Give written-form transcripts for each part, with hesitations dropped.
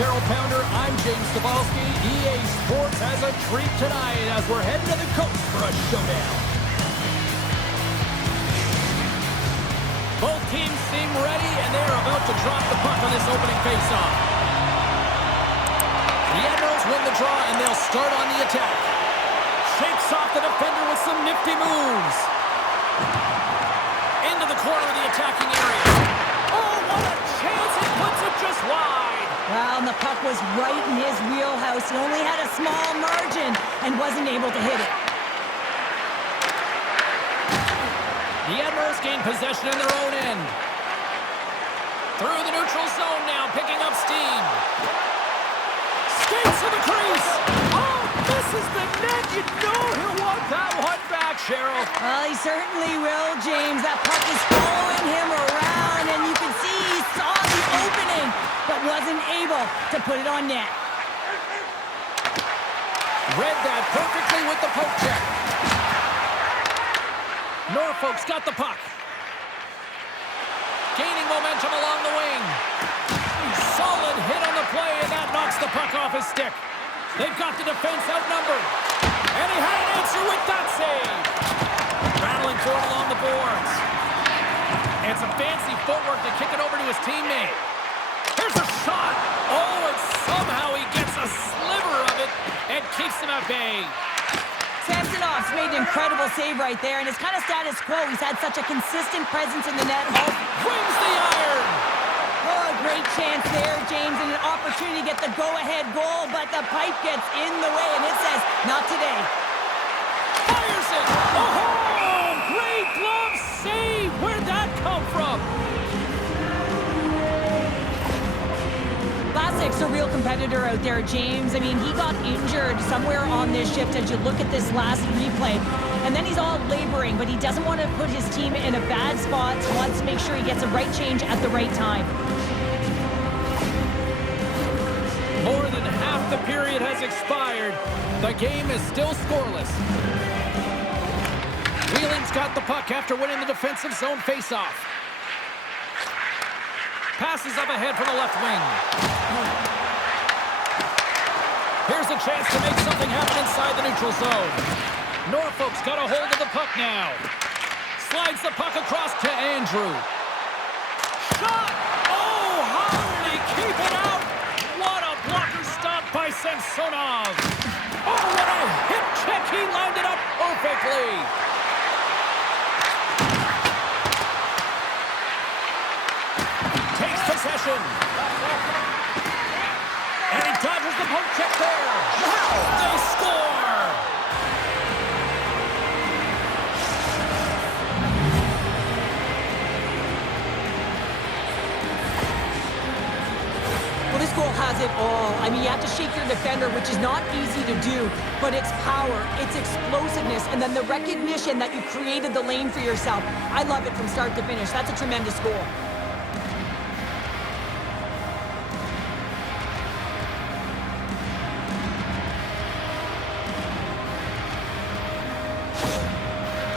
Gerald Pounder. I'm James Cebulski. EA Sports has a treat tonight as we're heading to the coast for a showdown. Both teams seem ready, and they're about to drop the puck on this opening faceoff. The Admirals win the draw, and they'll start on the attack. Shakes off the defender with some nifty moves. Into the corner of the attacking area. Oh, what a chance! He puts it just wide. Well, and the puck was right in his wheelhouse. He only had a small margin and wasn't able to hit it. The Admirals gain possession in their own end. Through the neutral zone now, picking up steam. Skates to the crease. Oh, misses the net. You know he'll want that one back, Cheryl. Well, he certainly will, James. That puck is following him around, and you can see he saw the opening, but wasn't able to put it on net. Read that perfectly with the poke check. Norfolk's got the puck. Gaining momentum along the wing. Solid hit on the play, and that knocks the puck off his stick. They've got the defense outnumbered. And he had an answer with that save. Rattling for it along the boards. And some fancy footwork to kick it over to his teammate. Here's a shot. Oh, and somehow he gets a sliver of it and keeps him at bay. Samsonov's made an incredible save right there, and it's kind of status quo. He's had such a consistent presence in the net. Wins the iron. Oh, a great chance there, James, and an opportunity to get the go-ahead goal, but the pipe gets in the way, and it says, not today. Fires it. Oh, great glove save. Where'd that come from? Classic's a real competitor out there, James. I mean, he got injured somewhere on this shift as you look at this last replay. And then he's all laboring, but he doesn't want to put his team in a bad spot. So he wants to make sure he gets a right change at the right time. More than half the period has expired. The game is still scoreless. Wheeling's got the puck after winning the defensive zone faceoff. Passes up ahead from the left wing. Here's a chance to make something happen inside the neutral zone. Norfolk's got a hold of the puck now. Slides the puck across to Andrew. Shot! Oh, how did he keep it out? What a blocker stop by Samsonov. Oh, what a hip check. He lined it up perfectly. Takes possession. And he dodges the poke check there. Wow, they score! Well, this goal has it all. I mean, you have to shake your defender, which is not easy to do, but it's power, it's explosiveness, and then the recognition that you created the lane for yourself. I love it from start to finish. That's a tremendous goal.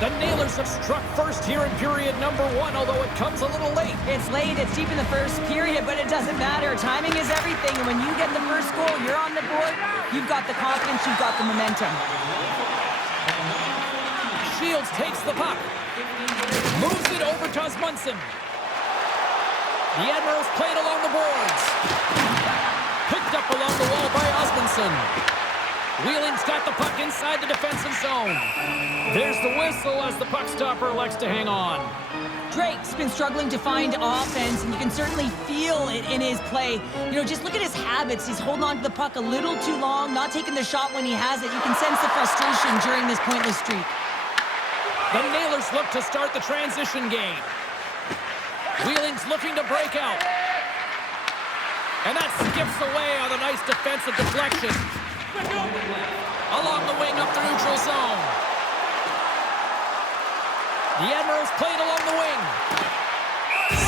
The Nailers have struck first here in period number 1, although it comes a little late. It's late, it's deep in the first period, but it doesn't matter. Timing is everything, and when you get the first goal, you're on the board, you've got the confidence, you've got the momentum. Shields takes the puck. Moves it over to Osmundson. The Admirals played along the boards. Picked up along the wall by Osmundson. Wheeling's got the puck inside the defensive zone. There's the whistle as the puck stopper elects to hang on. Drake's been struggling to find offense, and you can certainly feel it in his play. You know, just look at his habits. He's holding on to the puck a little too long, not taking the shot when he has it. You can sense the frustration during this pointless streak. The Nailers look to start the transition game. Wheeling's looking to break out. And that skips away on a nice defensive deflection. Along the wing up the neutral zone. The Admirals played along the wing.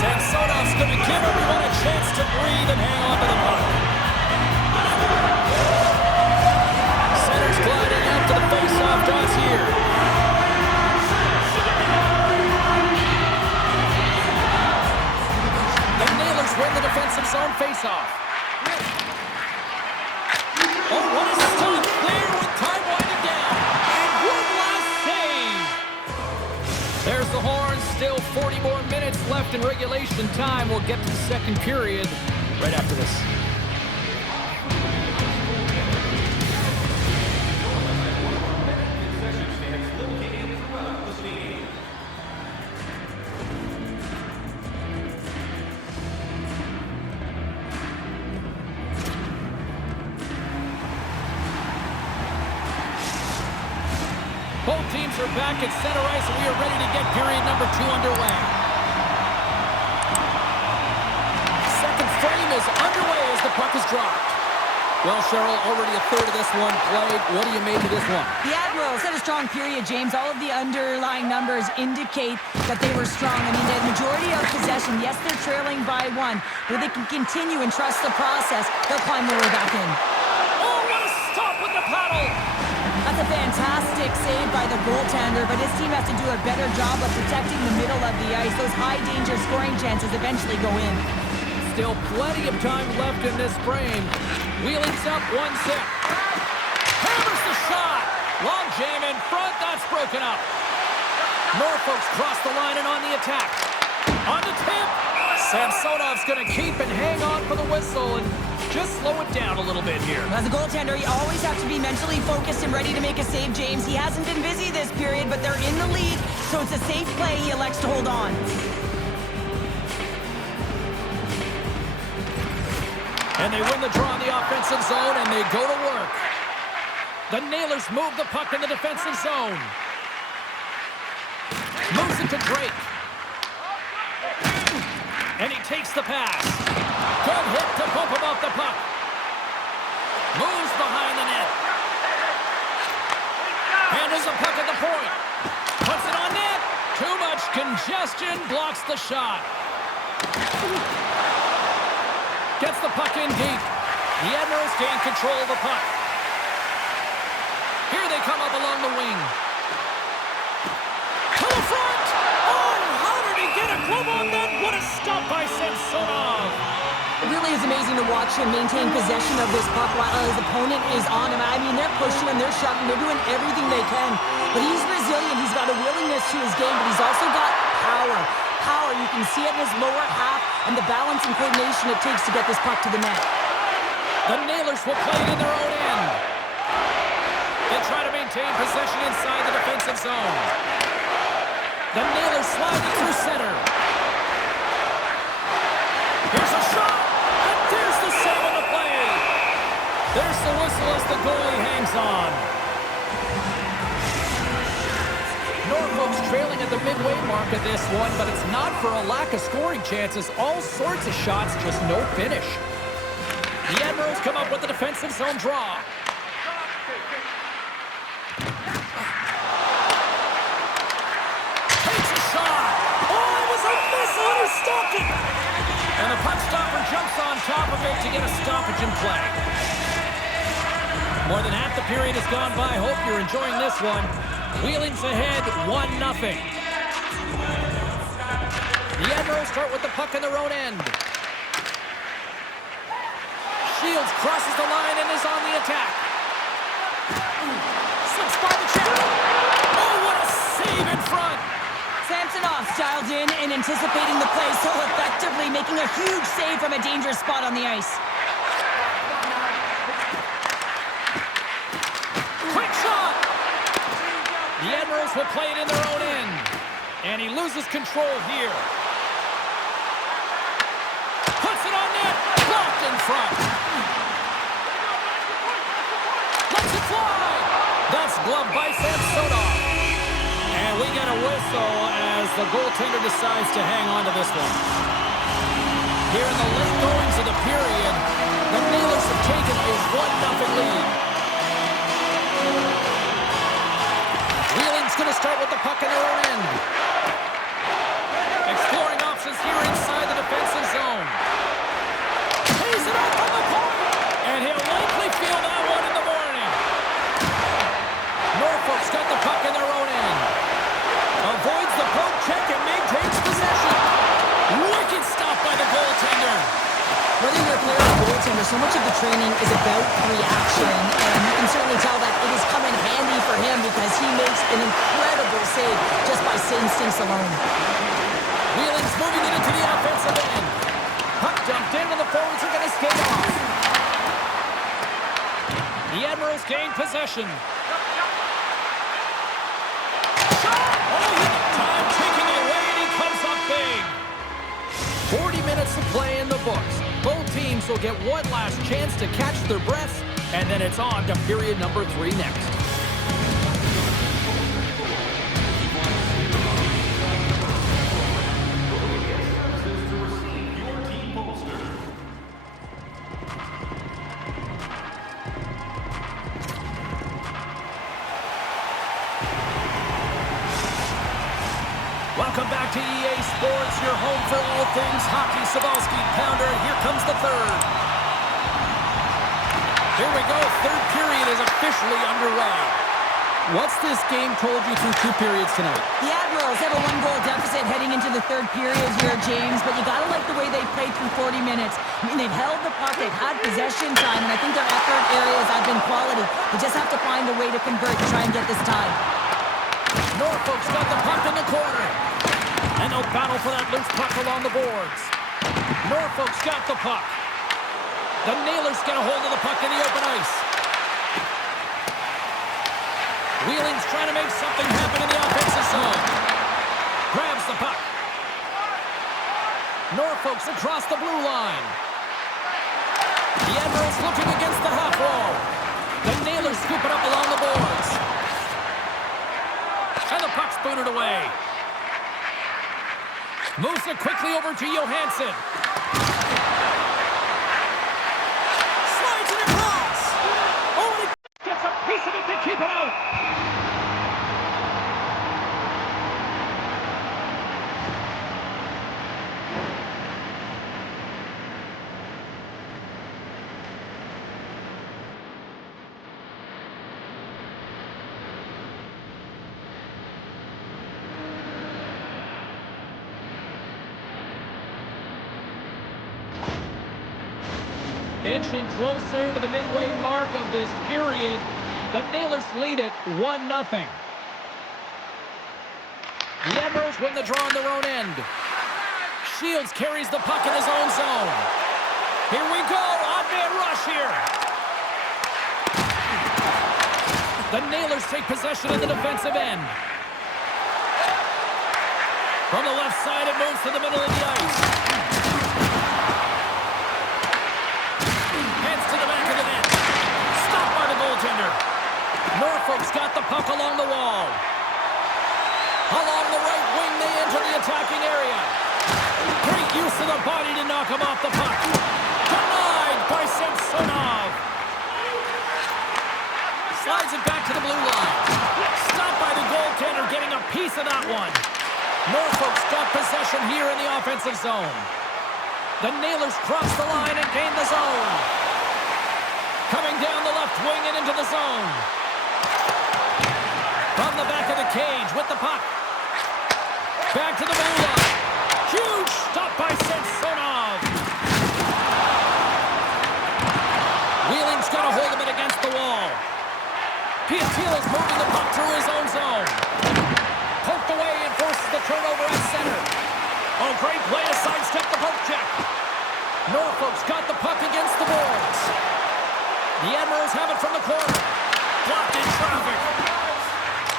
Samsonov's going to give everyone a chance to breathe and hang on to the puck. Center's gliding out to the face-off dots here. The Nailers win the defensive zone face-off. 40 more minutes left in regulation time. We'll get to the second period right after this. Both teams are back at center ice, and we are ready to get period number 2 underway. Second frame is underway as the puck is dropped. Well, Cheryl, already a third of this one played. What do you make of this one? The Admirals had a strong period, James. All of the underlying numbers indicate that they were strong. I mean, the majority of possession, yes, they're trailing by 1, but they can continue and trust the process. They'll climb their way back in. Oh, what a stop with the paddle! That's a fantastic save by the goaltender, but his team has to do a better job of protecting the middle of the ice. Those high-danger scoring chances eventually go in. Still plenty of time left in this frame. Wheeling's up 1-0. Hammers the shot. Long jam in front. That's broken up. Norfolk's crossed the line and on the attack. On the tip. Samsonov's going to keep and hang on for the whistle and just slow it down a little bit here. As a goaltender, you always have to be mentally focused and ready to make a save, James. He hasn't been busy this period, but they're in the lead, so it's a safe play. He elects to hold on. And they win the draw in the offensive zone, and they go to work. The Nailers move the puck in the defensive zone. Moves it to Drake. And he takes the pass. Good hit to bump him off the puck. Moves behind the net. Handles the puck at the point. Puts it on net. Too much congestion. Blocks the shot. Gets the puck in deep. The Admirals gain control of the puck. Here they come up along the wing. To the front! Oh, how did he get a glove on that? What a stop by Samsonov! It really is amazing to watch him maintain possession of this puck while his opponent is on him. I mean, they're pushing him, they're shoving, they're doing everything they can. But he's resilient, he's got a willingness to his game, but he's also got power. Power, you can see it in his lower half and the balance and coordination it takes to get this puck to the net. The Nailers will play it in their own end. They try to maintain possession inside the defensive zone. The Nailers sliding through center. Here's a shot, and there's the save on the play. There's the whistle as the goalie hangs on. Norfolk's trailing at the midway mark of this one, but it's not for a lack of scoring chances. All sorts of shots, just no finish. The Admirals come up with the defensive zone draw. Takes a shot. Oh, it was a miss. He stopped it. And the puck stopper jumps on top of it to get a stoppage in play. More than half the period has gone by. Hope you're enjoying this one. Wheeling's ahead, 1-0. The Admirals start with the puck in their own end. Shields crosses the line and is on the attack. Slips by the check. Oh, what a save in front. Samsonov dialed in and anticipating the play so effectively, making a huge save from a dangerous spot on the ice. Quick shot. The Admirals will play it in their own end. And he loses control here. Puts it on net. Blocked in front. Lets it fly. That's gloved by Samsonov. And we get a whistle as the goaltender decides to hang on to this one. Here in the late goings of the period, the Nailers have taken a 1-0 lead. Wheeling's going to start with the puck in their own end. Exploring options here inside the defensive zone. Pays it up from the point. And he'll likely feel that one in the morning. Norfolk's got the puck in their own end. Avoids the poke check and maintains possession. Wicked stop by the goaltender. Whether you're a player or a goaltender, so much of the training is about reaction, and you can certainly tell that it is coming handy for him because he makes an incredible save just by instincts alone. Wheeling's moving it into the offensive end. Puck dumped in, and the forwards are going to skate off. The Admirals gain possession. Time ticking away, and he comes up big. 40 minutes to play in the books. Both teams will get one last chance to catch their breaths, and then it's on to period number 3 next. Welcome back to EA Sports, your home for all things hockey. Sabalski, pounder, and here comes the third. Here we go, third period is officially underway. What's this game told you through 2 periods tonight? The Admirals have a 1-goal deficit heading into the third period here, James, but you gotta like the way they played through 40 minutes. I mean, they've held the puck, they've had possession time, and I think their effort areas have been quality. They just have to find a way to convert to try and get this tied. Norfolk's got the puck in the corner. And they'll battle for that loose puck along the boards. Norfolk's got the puck. The Nailers get a hold of the puck in the open ice. Wheeling's trying to make something happen in the offensive zone. Grabs the puck. Norfolk's across the blue line. The Admirals looking against the half wall. The Nailers scoop it up along the boards. And the puck's booted away. Moves it quickly over to Johansson. Slides it across. Oh, and he gets a piece of it to keep it out. Inching closer to the midway mark of this period, the Nailers lead it 1-0. The Admirals win the draw on their own end. Shields carries the puck in his own zone. Here we go, odd man rush here. The Nailers take possession in the defensive end. From the left side, it moves to the middle of the ice. To the back of the net. Stopped by the goaltender. Norfolk's got the puck along the wall. Along the right wing, they enter the attacking area. Great use of the body to knock him off the puck. Denied by Samsonov. Slides it back to the blue line. Stopped by the goaltender, getting a piece of that one. Norfolk's got possession here in the offensive zone. The Nailers cross the line and gain the zone. Coming down the left wing and into the zone. From the back of the cage with the puck. Back to the blue line. Huge stop by Samsonov. Wheeling's got a hold of it against the wall. Piatila's moving the puck through his own zone. Poked away and forces the turnover at center. Oh, great play to sidestep the poke check. Norfolk's got the puck against the boards. The Admirals have it from the corner. Blocked in traffic.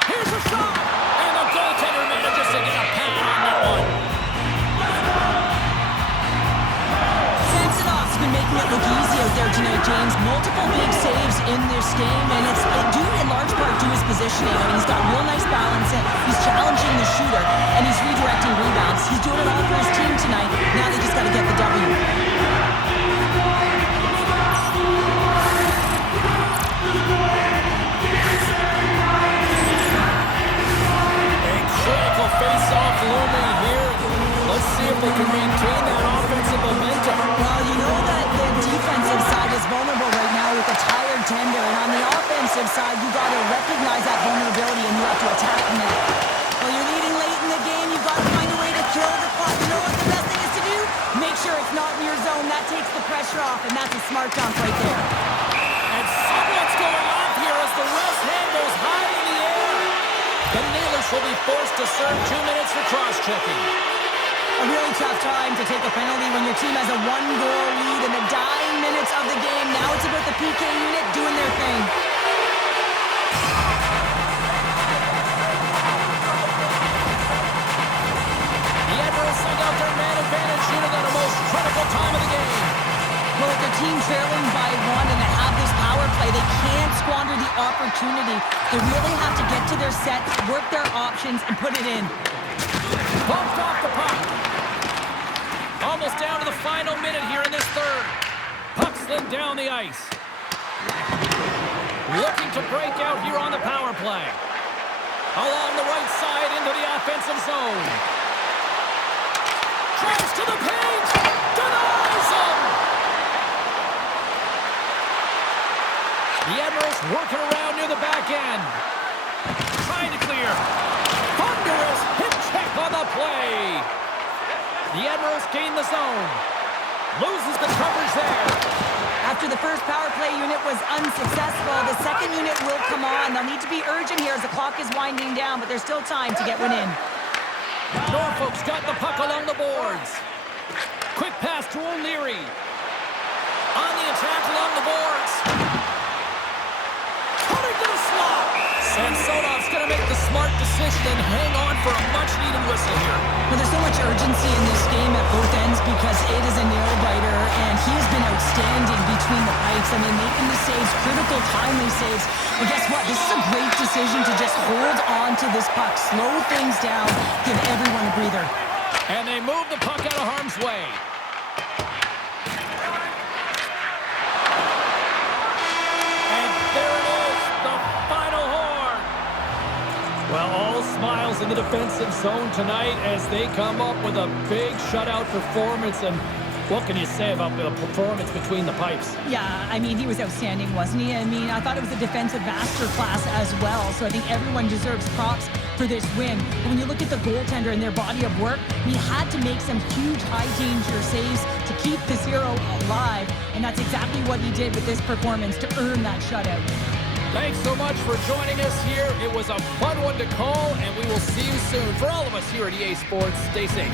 Here's a shot. And the goaltender manages to get a pad on that one. Samsonov's been making it look easy out there tonight, James. Multiple big saves in this game, and it's due in large part to his positioning. I mean, he's got real nice balance. He's challenging the shooter, and he's redirecting rebounds. He's doing it all for his team tonight. Now they just got to get the W. Face-off looming here. Let's see if they can maintain that offensive momentum. Well, you know that the defensive side is vulnerable right now with a tired tender, and on the offensive side, you got to recognize that vulnerability and you have to attack the net. Well, you're leading late in the game. You've got to find a way to kill the clock. You know what the best thing is to do? Make sure it's not in your zone. That takes the pressure off, and that's a smart jump right there. And see what's going on here as the ref's hand goes high in the air. The Nailers will be forced to serve 2 minutes for cross-checking. A really tough time to take a penalty when your team has a 1-goal lead in the dying minutes of the game. Now it's about the PK unit doing their thing. The Admirals send out their man advantage unit at the most critical time of the game. Well, if their team trailing by 1 and they have this power play, they can't squander the opportunity. They really have to get to their set, work their options, and put it in. Bumped off the puck. Almost down to the final minute here in this third. Puck slid down the ice. Looking to break out here on the power play. Along the right side into the offensive zone. Drives to the paint. Denies him. The Admirals working around near the back end. Trying to clear. Thunderous hip check on the play. The Admirals gain the zone. Loses the coverage there. After the first power play unit was unsuccessful, the second unit will come on. They'll need to be urgent here as the clock is winding down, but there's still time to get one in. Norfolk's got the puck along the boards. Quick pass to O'Leary. On the attack along the boards. Cutting to the slot. Samsonov's going to make the smart decision and hang on for a much-needed whistle here. Well, there's so much urgency in this game at both ends because it is a nail-biter, and he has been outstanding between the pipes. I mean, making the saves, critical, timely saves. And guess what? This is a great decision to just hold on to this puck, slow things down, give everyone a breather. And they move the puck out of harm's way. And there it is, the final horn. Well, all smiles in the defensive zone tonight as they come up with a big shutout performance. And what can you say about the performance between the pipes? Yeah, I mean, he was outstanding, wasn't he? I mean, I thought it was a defensive masterclass as well, so I think everyone deserves props for this win. But when you look at the goaltender and their body of work, he had to make some huge high-danger saves to keep the zero alive, and that's exactly what he did with this performance to earn that shutout. Thanks so much for joining us here. It was a fun one to call, and we will see you soon. For all of us here at EA Sports, stay safe.